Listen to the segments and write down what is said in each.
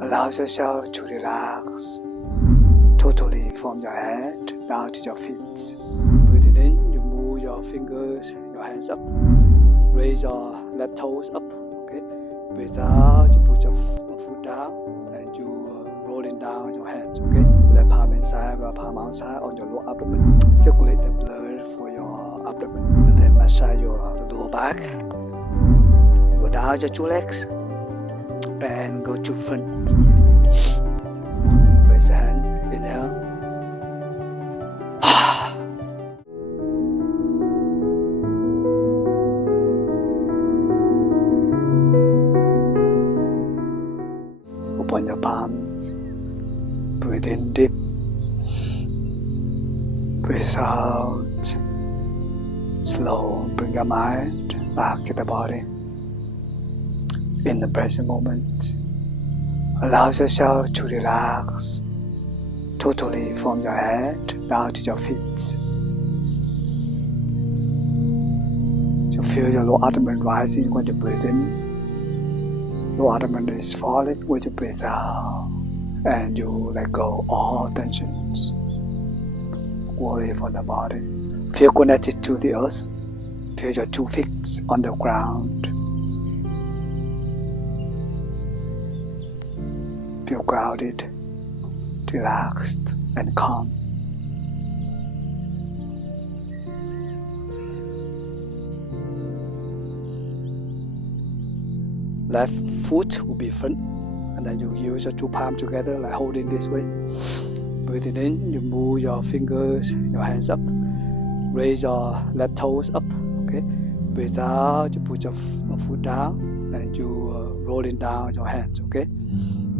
Allow yourself to relax totally from your head down to your feet. Breathing in, you move your fingers, your hands up. Raise your left toes up. Okay. Breathe out, you put your foot down and you rolling down your hands. Okay. Left palm inside, right palm outside on your lower abdomen. Circulate the blood for your abdomen. And then massage your lower back. Go down your two legs and go to front. Raise your hands. Inhale. Open your palms. Breathe in deep. Breathe out. Slow. Bring your mind back to the body. In the present moment, allow yourself to relax totally from your head down to your feet. You feel your lower abdomen rising when you breathe in. Lower abdomen is falling when you breathe out. And you let go all tensions, worry from the body. Feel connected to the earth. Feel your 2 feet on the ground. Feel grounded, relaxed, and calm. Left foot will be front, and then you use your 2 palms together, like holding this way. Breathing in, you move your fingers, your hands up. Raise your left toes up. Okay. Breathe out, you put your foot down, and you rolling down your hands. Okay.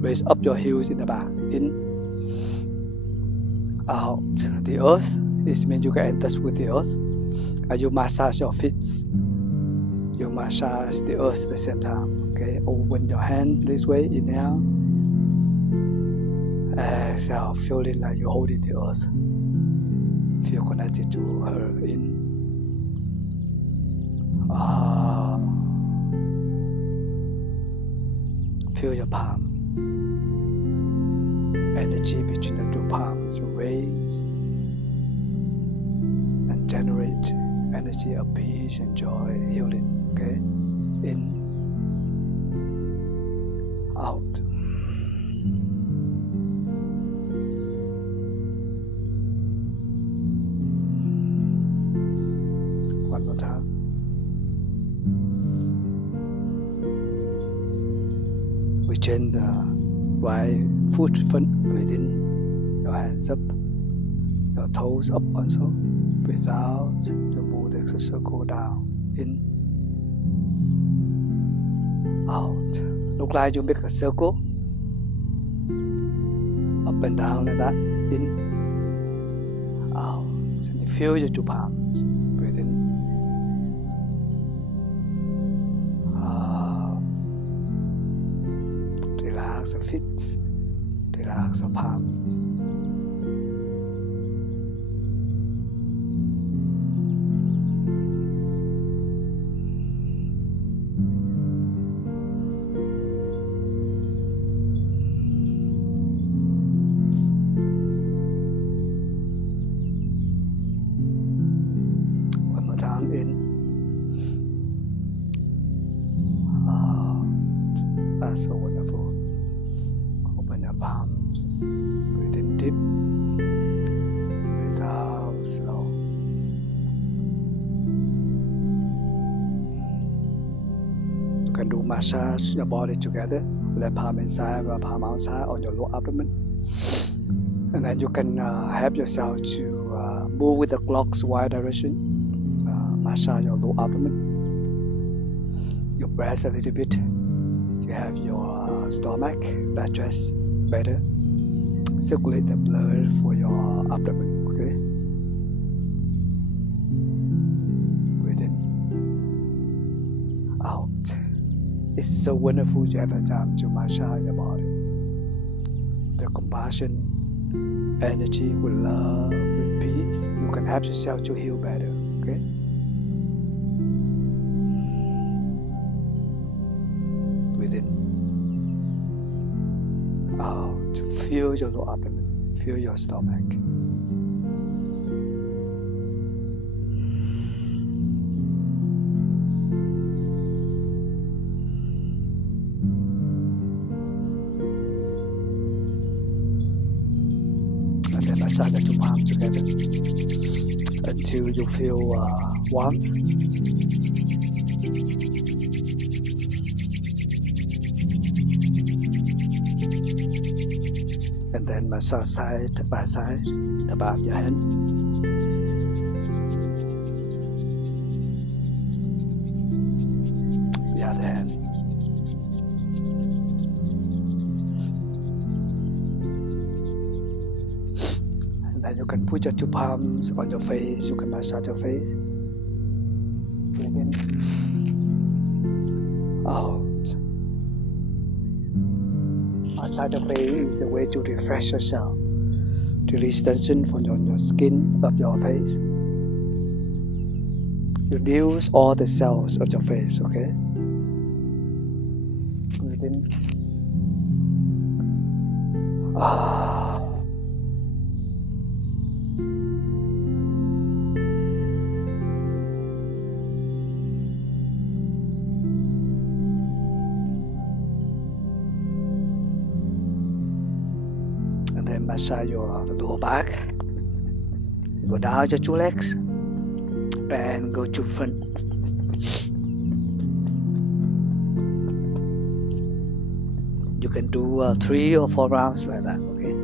Raise up your heels in the back. In, out. The earth, it means you get in touch with the earth. And you massage your feet. You massage the earth at the same time. Okay, open your hand this way. Inhale. Exhale, feeling like you're holding the earth. Feel connected to her. In. Feel your palm. Energy between the 2 palms. You raise and generate energy of peace and joy, healing. Okay? In, out. One more time. We change the right foot front. Breathe in, your hands up, your toes up also. Breathe out, you move the circle down. In, out. Look like you make a circle. Up and down like that. In, out. And you feel your 2 palms. Breathe in. Out. Relax your feet. Relax your palms. One more time. In. That's so wonderful. Open your palms. Breathe in deep. Breathe out slow. You can do massage your body together. Left palm inside, right palm outside on your lower abdomen. And then you can help yourself to move with the clockwise direction. Massage your lower abdomen. You press a little bit. You have your stomach digest better. Circulate the blood for your abdomen. Okay. Breathe in, out. It's so wonderful to have a time to massage your body. The compassion, energy, with love, with peace. You can help yourself to heal better. Okay. Breathe in. out. Feel your lower abdomen. Feel your stomach. And then massage the two palms together until you feel warmth. And then massage side by side the back of your hand. The other hand. And then you can put your two palms on your face. You can massage your face. Breathe in. Out. Massage the face is a way to refresh yourself, to release tension from your skin of your face. Reduce all the cells of your face, okay? Breathe in. And then massage your lower back. Go down your two legs and go to front. You can do 3 or 4 rounds like that, okay?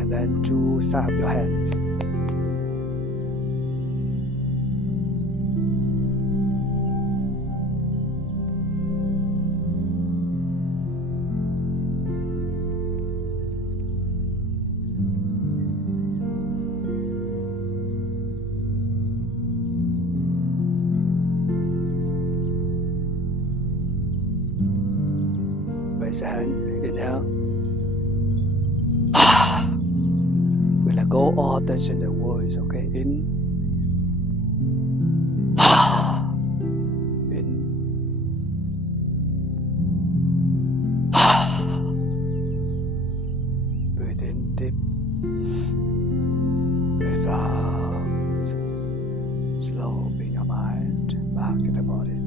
And then to side of your hands. Raise your hands, inhale. We let go all tension in the worries, okay? In. In. Breathe in deep. Breathe out. Slow, bring your mind back to the body.